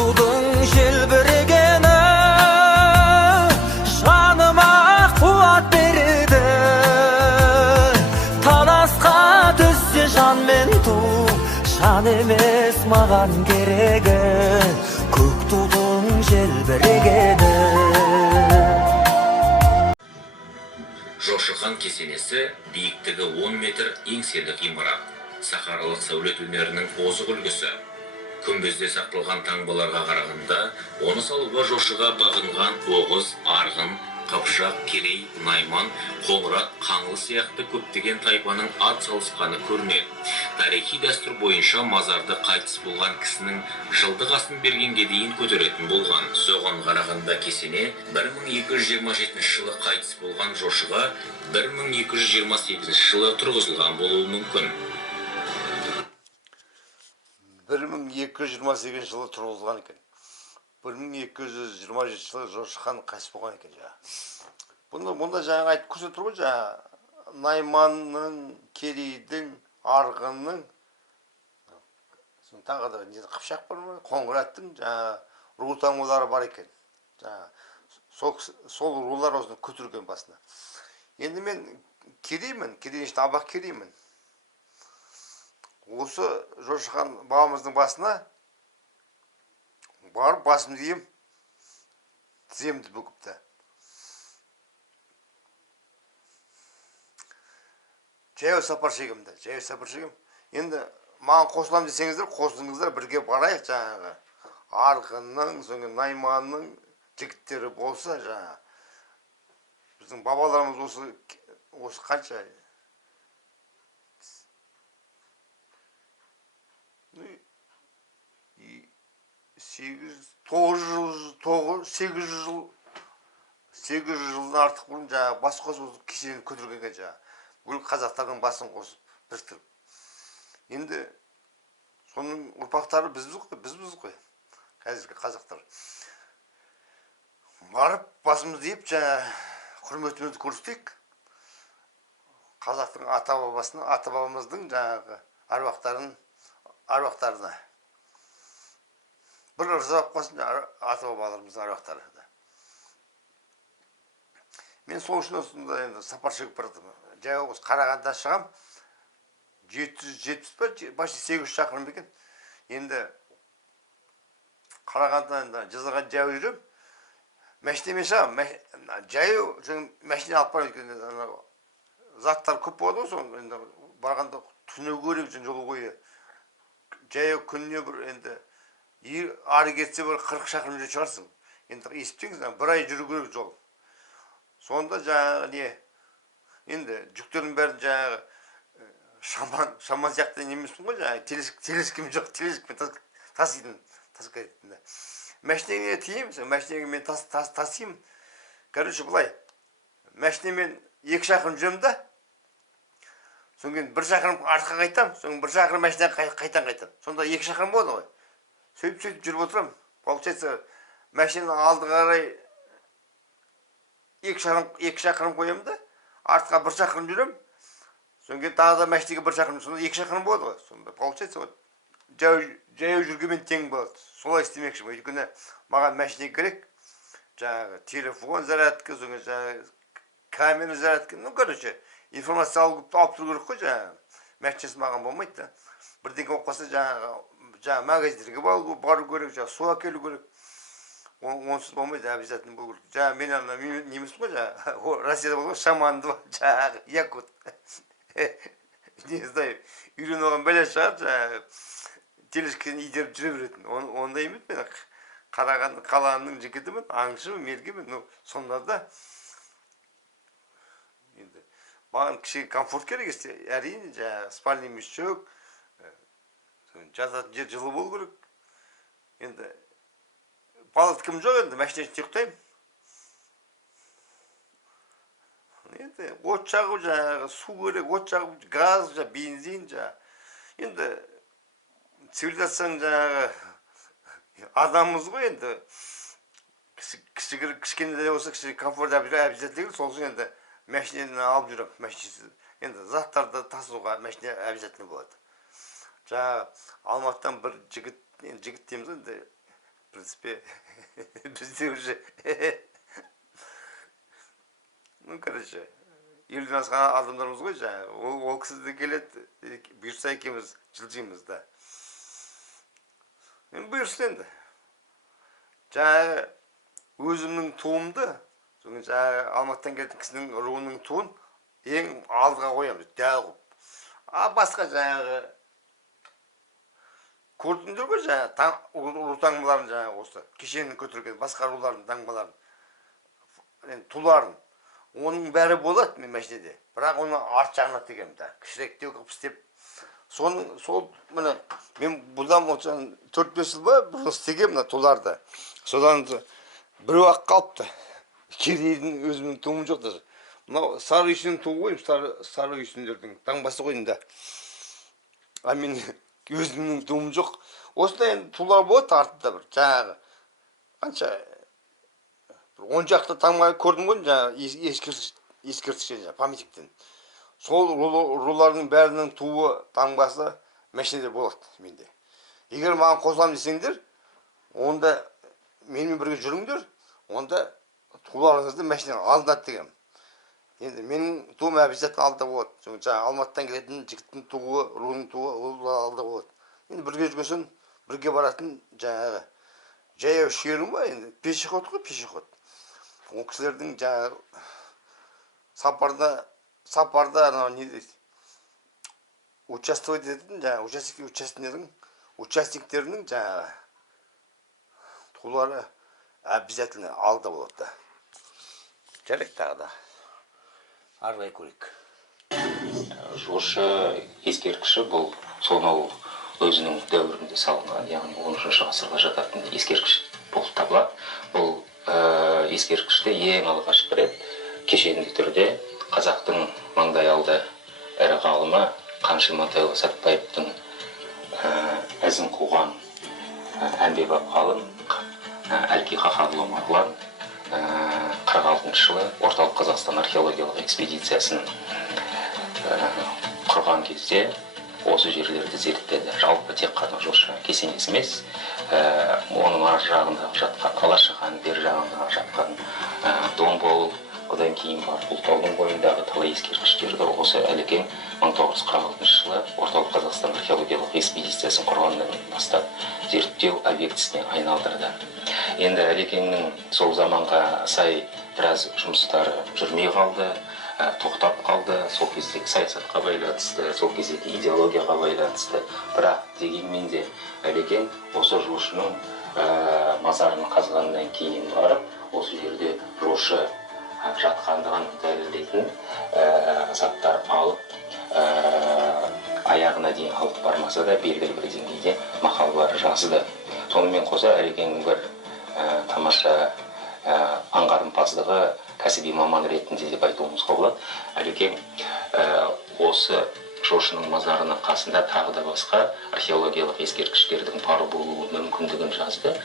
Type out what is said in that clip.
тудың желбірегені жаныма қуат береді. Таласқа түссе жан мен ту, жан емес маған керегі, көк тудың желбірегені. Жошы хан кесенесі биіктігі 10 метр еңселі ғимарат. Сахаралық сәулет өнерінің озық үлгісі. Күмбезде сақталған таңбаларға қарағанда, оны салуға жошыға бағынған Оғыз, Арғын, Қыпшақ, Керей, Найман, Қоңырат, Қаңлы сияқты көптеген тайпаның ат салысқаны көрінеді. Тарихи дәстүр бойынша мазарды қайтыс болған кісінің жылдық асын бергенге дейін көтеретін болған. Соған қарағанда кесене 1227 жылы қайтыс болған жошыға 1228 жылы тұрғызылған болуы мүмкін. 1228 жылы тұрғызылған екен. 1227 жылы жошы хан қайтыс болған екен. Бұнда жаңа айтып көрсетіп ғой, Найманның, Керейдің, Арғынның, тағы да Қыпшақ бар ма, Қоңыраттың ру таңбалары бар екен. Сол рулар осыны көтерген басына. Енді мен Кереймін, Керейшті Абақ Кереймін. Осы жошы хан бабамыздың басына барып басым дейім, тіземді бүгіпті. Жаяу сапар шегімді, жаяу сапар шегім. Енді маған қосылам десеңіздер, қосылыңыздар, бірге барайық жаңағы. Арғынның, соңғы Найманның жігіттері болса, жаңағы. Біздің бабаларымыз осы қанша? 800 жылдан артық бұрын бас қосып кесенені көтерген бүл қазақтардың басын қосып біріктіріп. Енді соның ұрпақтары бізбіз ғой, қазіргі қазақтар. Барып басымыз дейіп құрметімізді көрсетейік. Қазақтың ата бабамыздың аруақтарына. Бір ырзап қосын ата бабаларымыздың аруақтары. Мен сол үшін осында енді сапар шегіп бардым. Жаяу Қарағандыдан шығам. 770 па, башты 800 шақырым екен. Енді Қарағандыдан жазаға жаяу жүрем. Мәшінемен шығам. Жаяу мәшіне алып барып екен. Заттар көп болады ғой, соң барғанда түні көрек жол бойы. Жаяу күніне бір енді ары кетсе бір 40 шақырым жүріп шығарсың. Енді есептеңіз, бір ай жүру керек жол. Сонда енді жүктердің бәрін шаман сияқты немеспін ғой, телескім жоқ, телескімен тасқайтын. Мәшінеге тием, мәшінеге мен тасыйым. Короче, бұлай, мәшінемен 2 шақырым жүрем да, соң 1 шақырым артқа қайтам, соң 1 шақырым мәшінеге қайтам. Сонда 2 шақырым болды ғой. Сөйтіп жүріп отырам. Получается, мәшіненің алды қарай 2 шақырым қоям да, артқа 1 шақырым жүрем. Соң тағы да мәшінеге 1 шақырым, сонда 2 шақырым болады ғой. Сонда получается, жаяу жүргенмен тең болады. Солай істемекші. Өйткені маған мәшінеге керек. Телефон зарядка, камера зарядка. Короче, информация алып тұру керек қой. Мәшінесі маған болмайды. Бірдеңе болып қалса, магазинге бару керек, су әкелу керек. Онсыз болмайды, обязательно болу керек. Мен немеспін ғой, Россияда болу, шаманды бар, якут. Не знаю, үйрен оған бәле шығар, телескені итеріп жүре беретін. Онда емес, мен Қарағанды қаланың жігітімін, аңшымын, мергемін. Сонда да маған кіші комфорт керек, әрине, спальный мешок, жататын жер жылы болу керек. Енді палаткам жоқ, енді мәшінесін ұйықтаймын. Енді от жағу, су керек, от жағу, газ, бензин. Енді цивилизацияның адамымыз ғой, енді кішкене де болса комфорт обязательно, сол үшін енді мәшінені алып жүрем. Енді заттарды тасуға мәшіне обязательно болады. Алматыдан бір жігіт дейміз, енді В принципе, бізде уже... Ну, короче, елден асқан адамдарымыз ғой, жаңағы. Ол кісі де келеді, бұйырса екеуміз жылжимыз да. Мен бұйырсын енді. Жаңағы өзімнің туымды, жаңағы Алматыдан келетін кісінің руының туын ең алдыға қоямыз, дәу қып. Басқа жаңағы көрдіңдер ғой, жаңағы ру таңбаларын, жаңағы осы кешенін көтерген басқа рулардың таңбаларын, туларын. Оның бәрі болады мен мәшинеде. Бірақ оны арт жағына тегем да, кішіректеу қып істеп. Сол міне мен бұдан 4-5 жыл ба бұрын істегем мына туларды. Содан біреу ақ қалыпты. Керейдің өзімнің туым жоқ даже. Мынау сары үйсіннің туы ғой, сары үйсіндердің таңбасы ғой да. А мен өзімнің туым жоқ. Осындай енді тулар болады артында бір жаңағы. Қанша 10 жақты таңба көрдім ғой, жаңағы ескерткіштен, памятниктен. Сол рулардың бәрінің туы таңбасы мәшинеде болады менде. Егер маған қосыламын десеңдер, онда менімен бірге жүріңдер, онда туларыңызды мәшиненің алдына тігем. Енді менің туым обязательно алда болады. Жаңағы Алматыдан келетін жігіттің туы, руының туы алда болады. Енді бірге жүргесін, бірге баратын жаңағы жаяу шерім ба, енді пешеход қой, пешеход. Ол кісілердің жаңағы сапарда не дейді? Участвовать ететін, жаңағы участниктерінің жаңағы тулары обязательно алда болады. Жарайды тағы да. Арғай көрейік. Жошы ескерткіші бұл сонау өзінің дәуірінде салынған, яғни 10-шы ғасырға жататын ескерткіш болып табылады. Бұл ескерткішті ең алғашқы рет кешенді түрде қазақтың маңдайалды ірі ғалымы Қаныш Имантайұлы Сәтбаевтың ізін қуған әмбебап ғалым Әлки Қаханұлы Марғұлан 46 жылы Орталық Қазақстан археологиялық экспедициясын құрған кезде осы жерлерді зерттеді. Жалпы тек қана жошы кесенесі емес, оның ар жағында жатқан Алашахан, бер жағында жатқан Домбол, одан кейін бар Ұлытаудың бойындағы талай ескерткіштерді осы Әлекең 1946 жылы Орталық Қазақстан археологиялық экспедициясын құрғаннан бастап зерттеу объектісіне айналдырды. Енді Әлекеңнің сол заманға сай біраз жұмыстары жүрмей қалды, тоқтап қалды, сол кездегі саясатқа байланысты, сол кездегі идеологияға байланысты. Бірақ дегенмен де Әлекең осы жошының мазарын қазғаннан кейін барып, осы жерде жошы жатқандығын дәлелдейтін заттар алып, аяғына дейін алып бармаса да белгілі бір деңгейде мақалалар жазды. Сонымен қоса Әлекеңнің бір тамаша аңғарымпаздығы кәсіби маман ретінде деп айтуымызға болады. Әлекең осы жошының мазарының қасында тағы да басқа археологиялық ескерткіштердің бар болуы мүмкіндігін жазды.